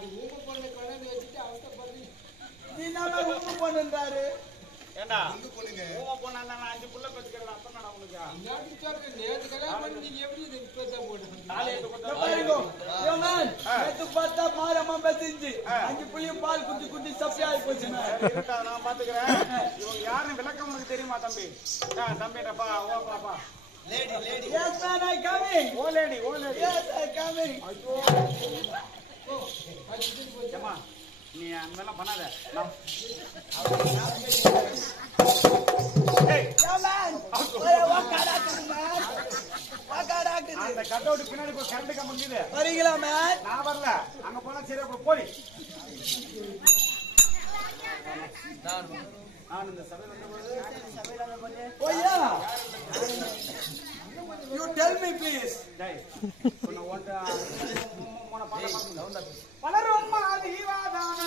அது ஊமை பொண்ணு கலந்து வச்சுட்டு அவசரப்படுறீங்க. நீ என்ன ஊமை பொண்ணுன்றாரு? ஏண்டா ஊமை பொண்ணா இருந்தா 5 புள்ள பெத்துக்கிறடா அப்ப என்னடா உனக்கு? இன்னாடி சொல்றேன் நேத்து கல்யாணம் பண்ணி நீங்க எப்படி இது இப்பதான் போட்டு தாலி எடுத்து கொடுத்தா பாருங்க யோ மேன் நேத்து பார்த்தா மாரம்மா மெசேஜ் 5 புள்ளியும் பால் குட்டி குட்டி சப்பி ஆயி போச்சு மேன். இருக்கா நான் பாத்துக்கறேன். இவங்க யாருன்னு விளக்கம் உனக்கு தெரியுமா தம்பி? தம்பிடப்பா ஓ பாப்பா. Lady. Yes man, I coming. Oh lady. Yes, I coming. ஐயோ ஏமா நீ அந்தெல்லாம் பண்ணாத. ஏய் Yo man. What man? அந்த கட்டவுட் பின்னாடி போய் கரண்ட் கம்பி நிக்குது. வரீங்களா மேன்? நான் வரல. அங்க போனா சரி அப்ப போய். நான் இந்த சபையில வந்தபோது Oh yeah. You tell me please. டேய் உன்னை ஓட்ட மோன பாட பலரும் ஆதிவாதான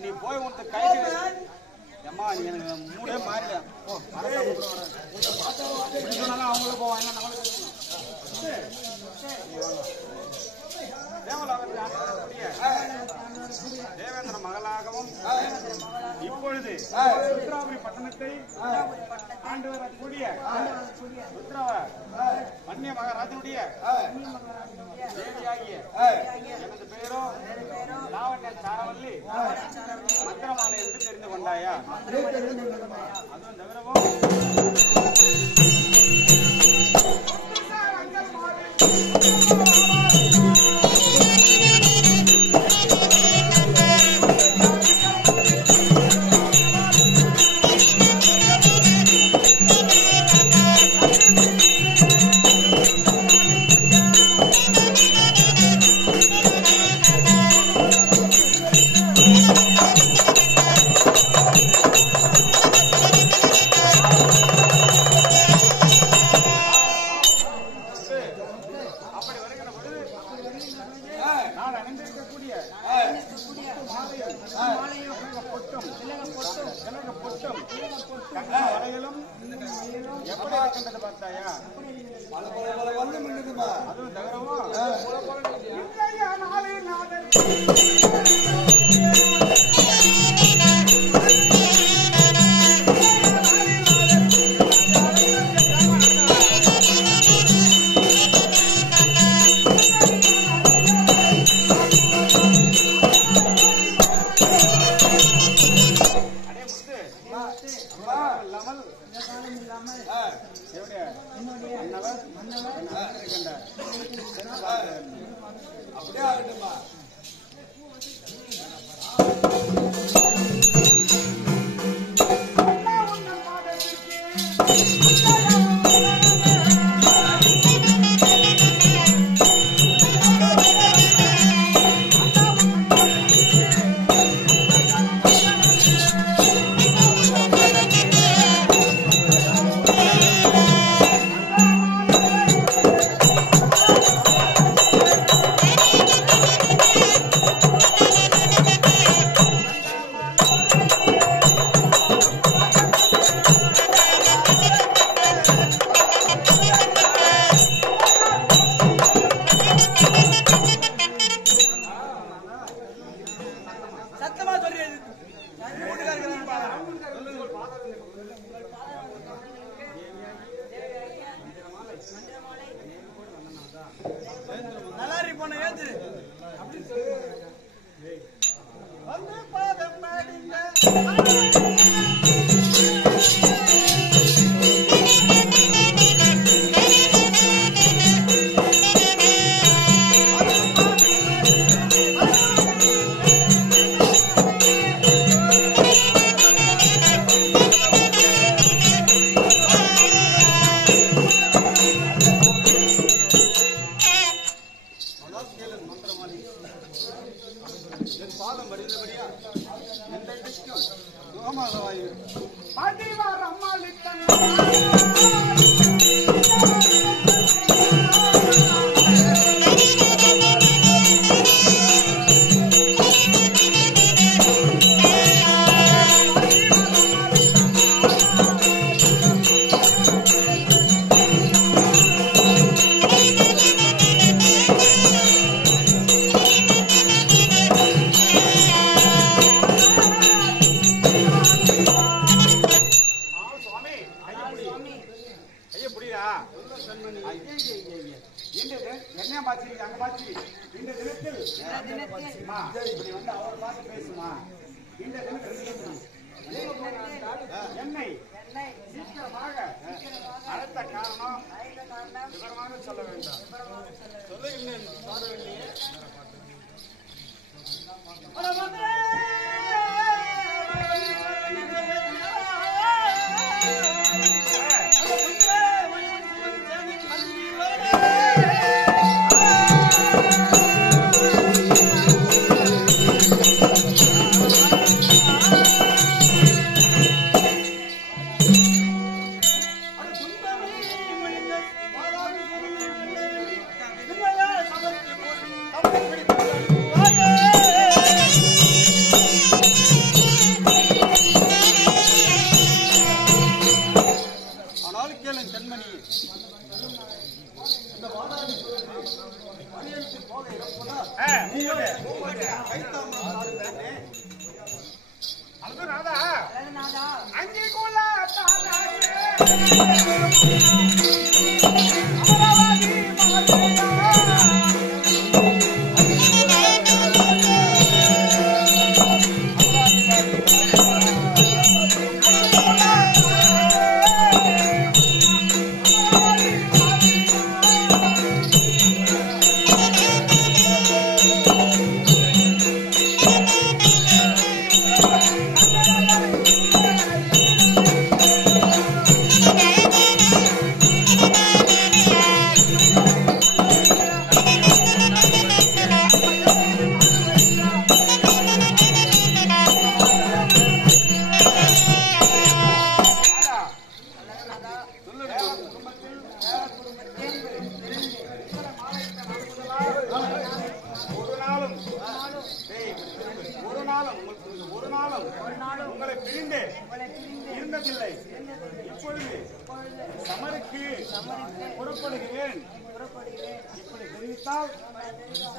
நீ போய் உனக்கு கை அம்மா நீ எனக்கு மூடே மாறிட அவங்களும் போவாங்க தேவேந்திர மகளாகவும் இப்பொழுது ருத்ராபுரி பட்டணத்தை ஆண்டு வரக்கூடிய ருத்ராவ மன்னிய மகாராஜனுடைய தேவியாகிய எனது பெயரோ லாவண்ய சாரவல்லி மந்திரமாலை என்று தெரிந்து கொண்டாயா? அதுவும் தவிரவும் எப்படி இருக்கின்றது பார்த்தாயா? அதுவும் தவிரவும்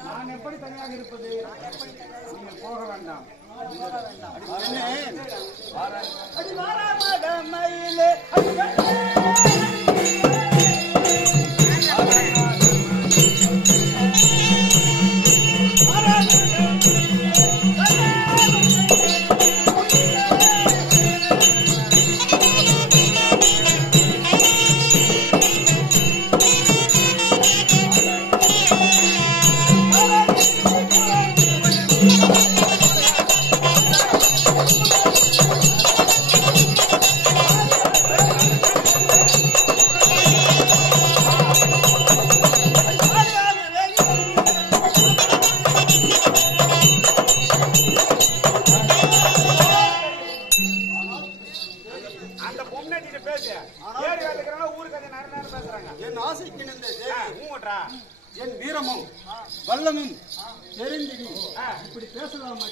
நான் எப்படி தனியாக இருப்பது? நீங்கள் போக வேண்டாம். என் வீரமும் வல்லமும் தெரிந்து இப்படி பேசலாம்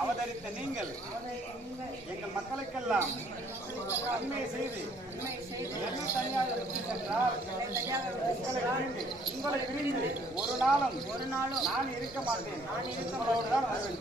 அவதரித்த நீங்கள் எங்கள் மக்களுக்கெல்லாம் நன்மை செய்து என்ன தனியாக சென்றால் உங்களை பிரிந்து ஒரு நாளும் நான் இருக்க மாட்டேன். உங்களோடு தான் வருவேன்.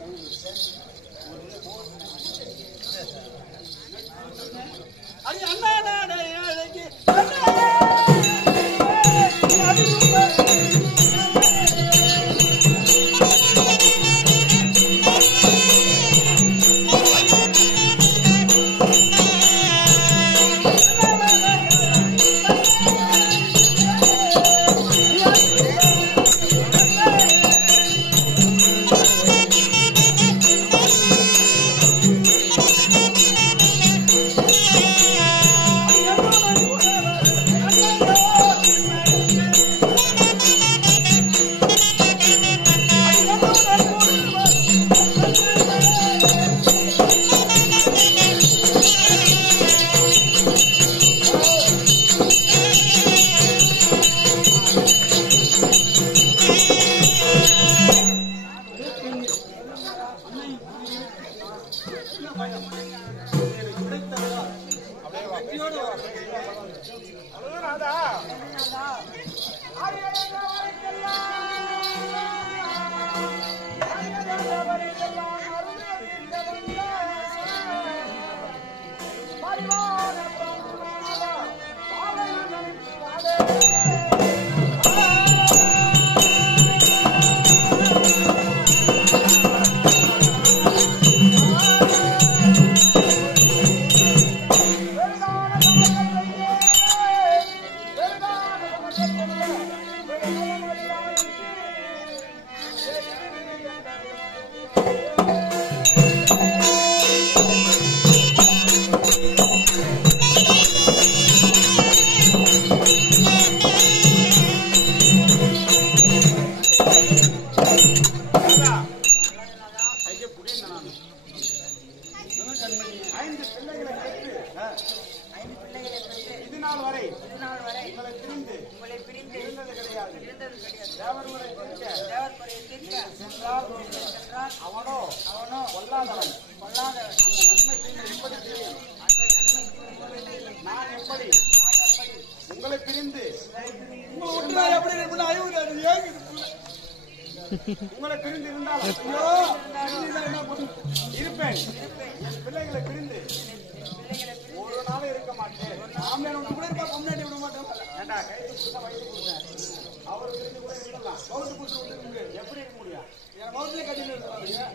உங்களை பிரிந்து உங்களை பிரிந்து இருந்தால் இருப்பேன். என் பிள்ளைகளை பிரிந்து ஒரு நாள் இருக்க மாட்டேன். முன்னாடி விட மாட்டோம். ஏண்டா கைது கொடுத்தா வயது கொடுத்தேன். அவரு பிரிந்து கூட இருக்கலாம். கவுத்து கொடுத்து எப்படி இருக்க முடியும்? என் மௌத்திலே கட்டிட்டு இருக்காங்க.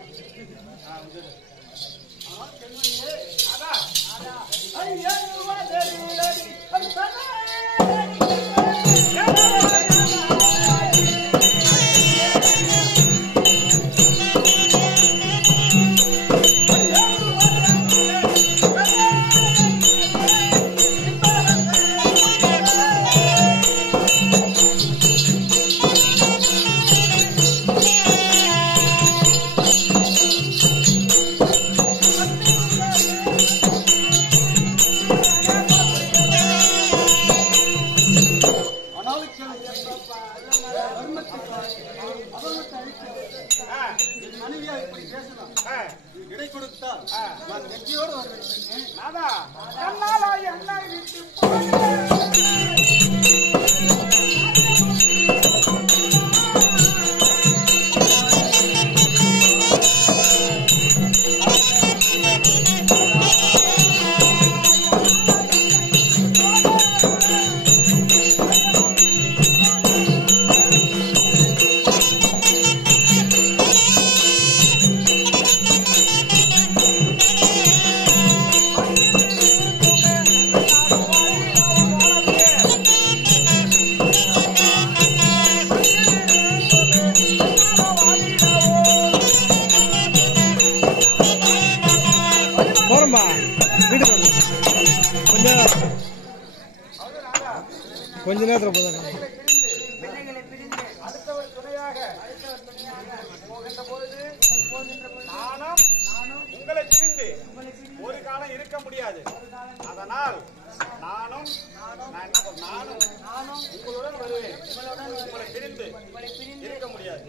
கொஞ்ச நேரத்துல போதும். பிள்ளைகளை பிரிந்து அடுத்தவர் துணையாக போகின்ற பொழுது நானும் உங்களை பிரிந்து ஒரு காலம் இருக்க முடியாது. அதனால் நானும் உங்களுடன் வருவேன். உங்களை பிரிந்து இருக்க முடியாது.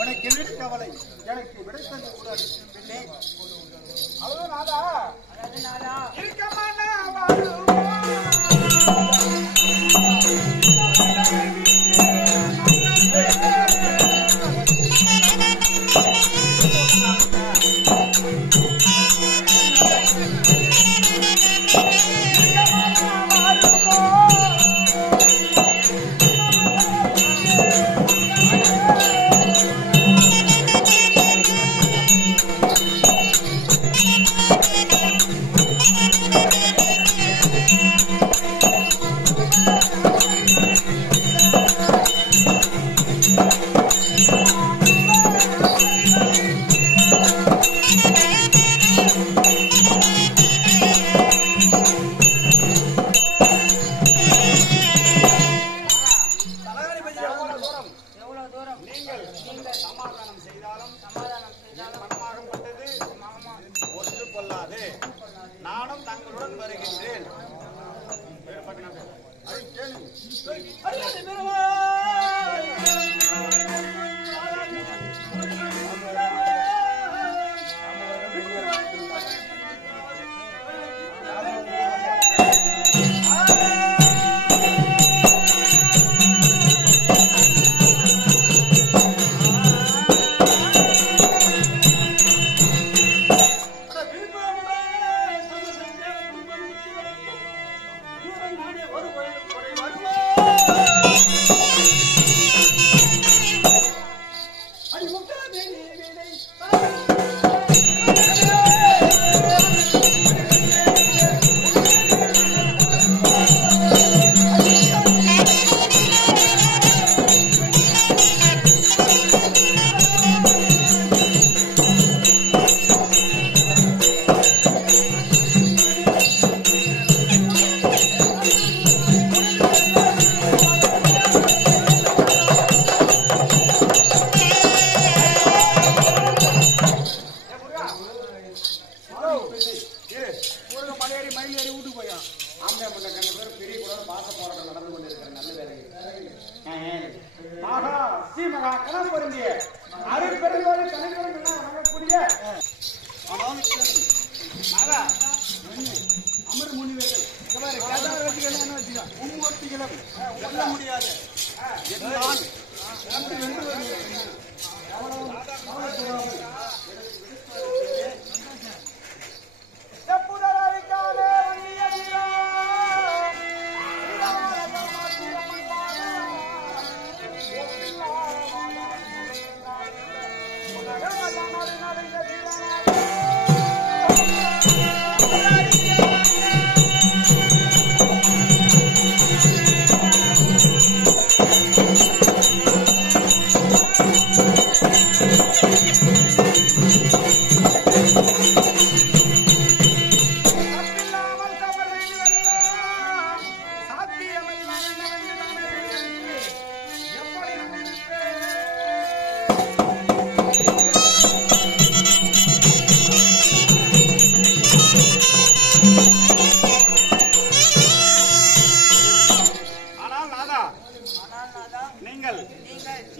உனக்கு என்ன கவலை? எனக்கு விடை தந்து கூடாது. நானும் தங்களுடன் வருகின்றேன்.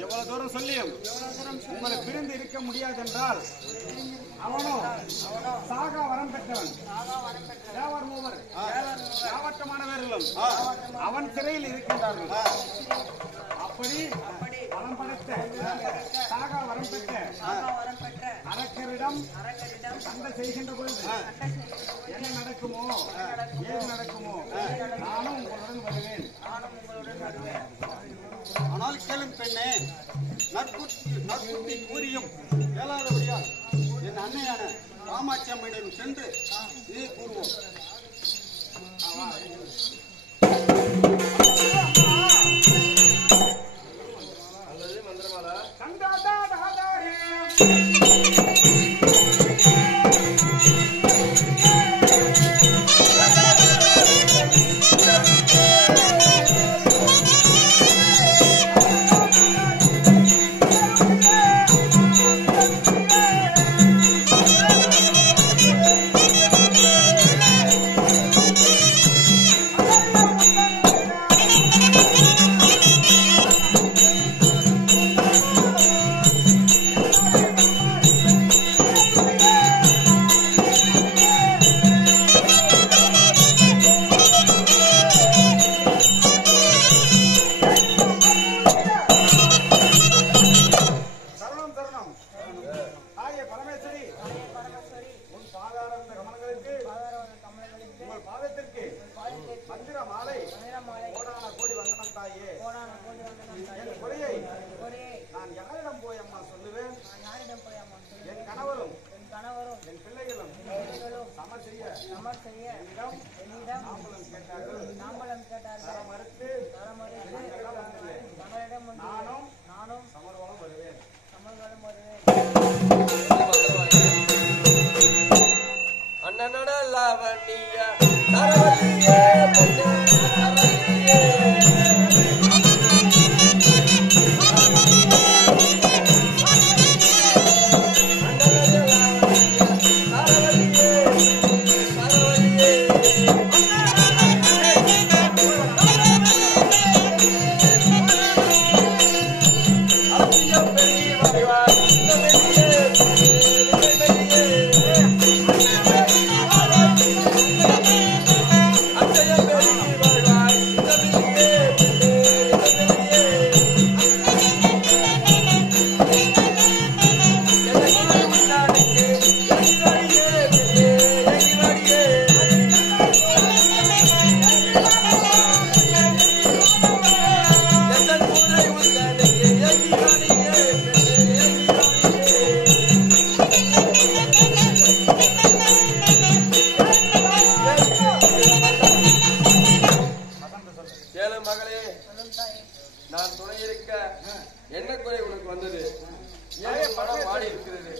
எவ்வளவு தூரம் சொல்லியும் உங்களை பிரிந்து இருக்க முடியாதென்றால் அவனோ சாகா வரம் பெற்றவன் தேவர் மூவர் யாவட்டமானவர்களும் அவன் சிறையில் இருக்கின்றார்கள். அப்படி வரம் படைத்த சாகா வரம் பெற்ற அரக்கரிடம் சண்டை செய்கின்ற பொழுது என்ன நடக்குமோ ஏது நடக்குமோ நானும் உங்களுடன் வருவேன். ஆனால் கேளும் பெண்ணே, நற்குத்தி கூறியும் கேளாதபடியால் என் அன்னையான காமாட்சி அம்மையிடம் சென்று இதை கூறுவோம். நான் துணை இருக்க என்ன குறை உனக்கு வந்தது? மனம் மாறி இருக்கிறது.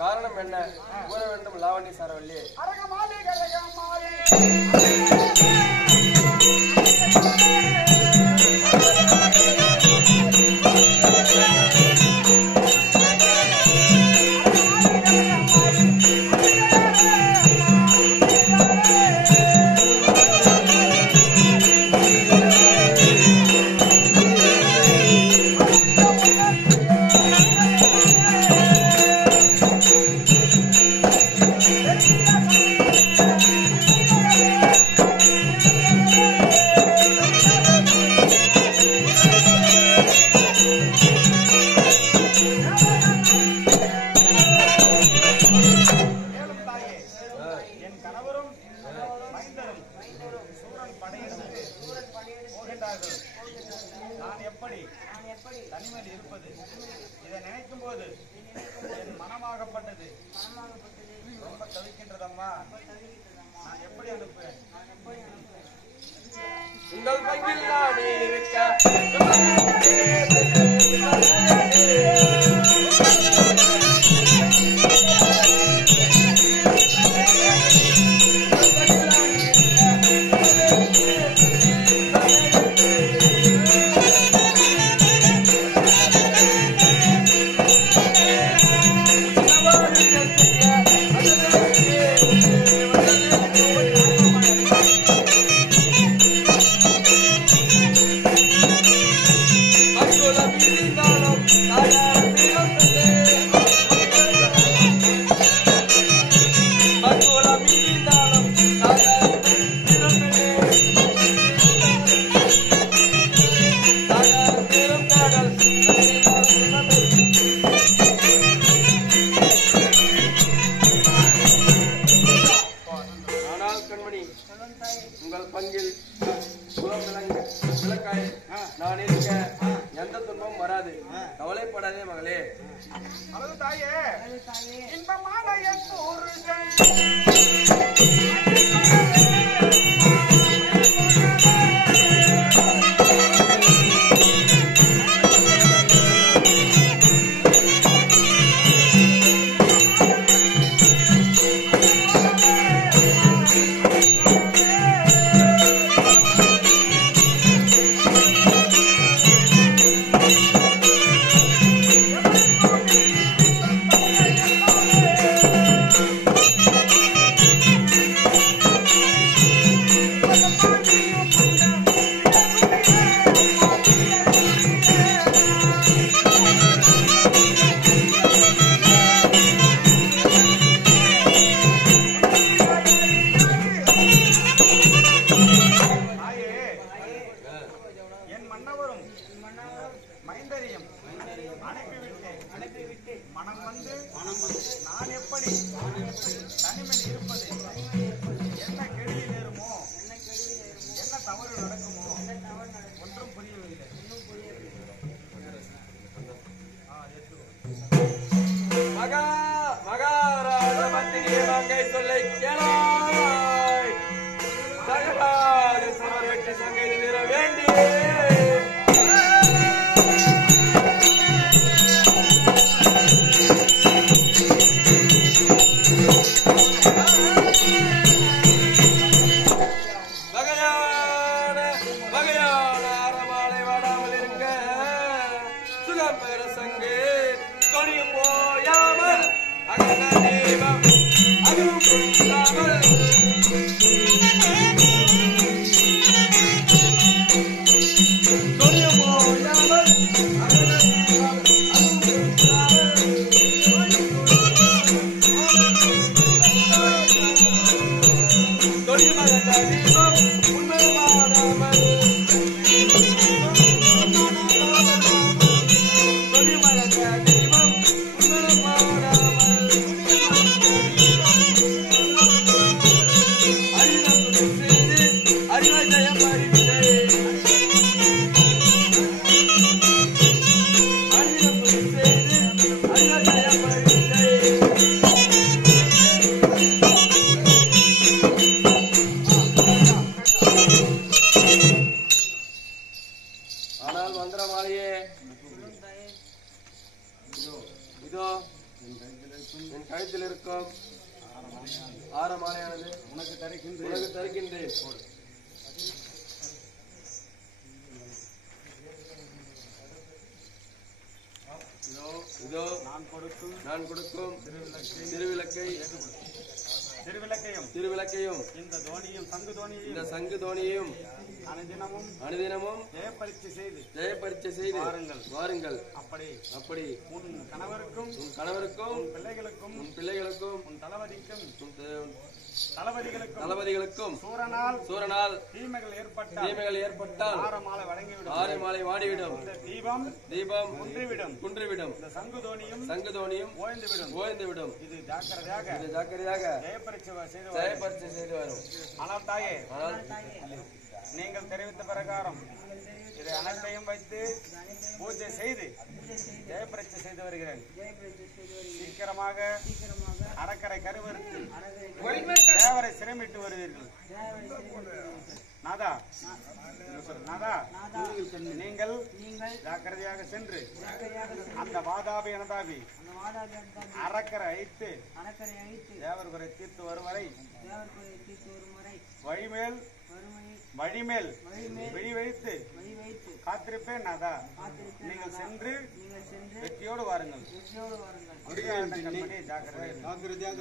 காரணம் என்ன கூற வேண்டும் லாவண்டி சாரவல்லி. Yeah. எப்படி தனிமையில் இருப்பது? இதை நினைக்கும் போது என் மனமாகப்பட்டது ரொம்ப தவிக்கின்றதம்மா. நான் எப்படி அனுப்புவேன்? உங்கள் பங்கில் நானே இருக்க உங்கள் பங்கில் விளக்காய் நான் இருக்க எந்த துன்பமும் வராது. கவலைப்படாதே மகளே. அழகு தாயே, இன்பமான என் ஊர்கள் நான் எப்படி தனிமையில் இருப்பது? என்ன கெடுதி நேருமோ, என்ன தவறு நடக்குமோ, ஒன்றும் புரியவில்லை. மகாராஜ மந்திரியே மங்கை சொல்லை கேளாய். தகராறு சமர் வெற்றி சங்கை நிற வேண்டியே கழுத்தில் இருக்கும் ஆரமாலையானது உனக்கு தருகின்றேன். இதோ நான் கொடுக்கும் திருவிளக்கையும் இந்த சங்கு தோணியையும் அனுதினமும் ஜெயபரிச்சை செய்து வாருங்கள். அப்படி உன் கணவருக்கும் உன் பிள்ளைகளுக்கும் உன் தளபதிகளுக்கும் சூரனால் தீமைகள் ஏற்பட்டால் ஆரை மாலை வாடிவிடும். தீபம் குன்றிவிடும். சங்கு தோணியும் ஓய்ந்துவிடும். இது ஜாக்கிரதையாக ஜெயபரிச்சை செய்து வரும். ஆனால் தாயே, நீங்கள் தெரிவித்த பிரகாரம் இதை அனைத்தையும் வைத்து பூஜை செய்து ஜெயப்பிரச்சை செய்து வருகிறேன். சீக்கிரமாக அறக்கரை கருவறுத்து தேவரை சிரமிட்டு வருவீர்கள். நாதா நாதா, நீங்கள் ஜாக்கிரதையாக சென்று அந்த வாதாபி அனதாபி அறக்கரை அழைத்து தேவர் குறை தீர்த்து வரும் வரை வழிமேல் விழி வைத்து காத்திருப்பேன். நாதா, நீங்கள் சென்று வெற்றியோடு வாருங்கள். ஜாக்கிரதையாக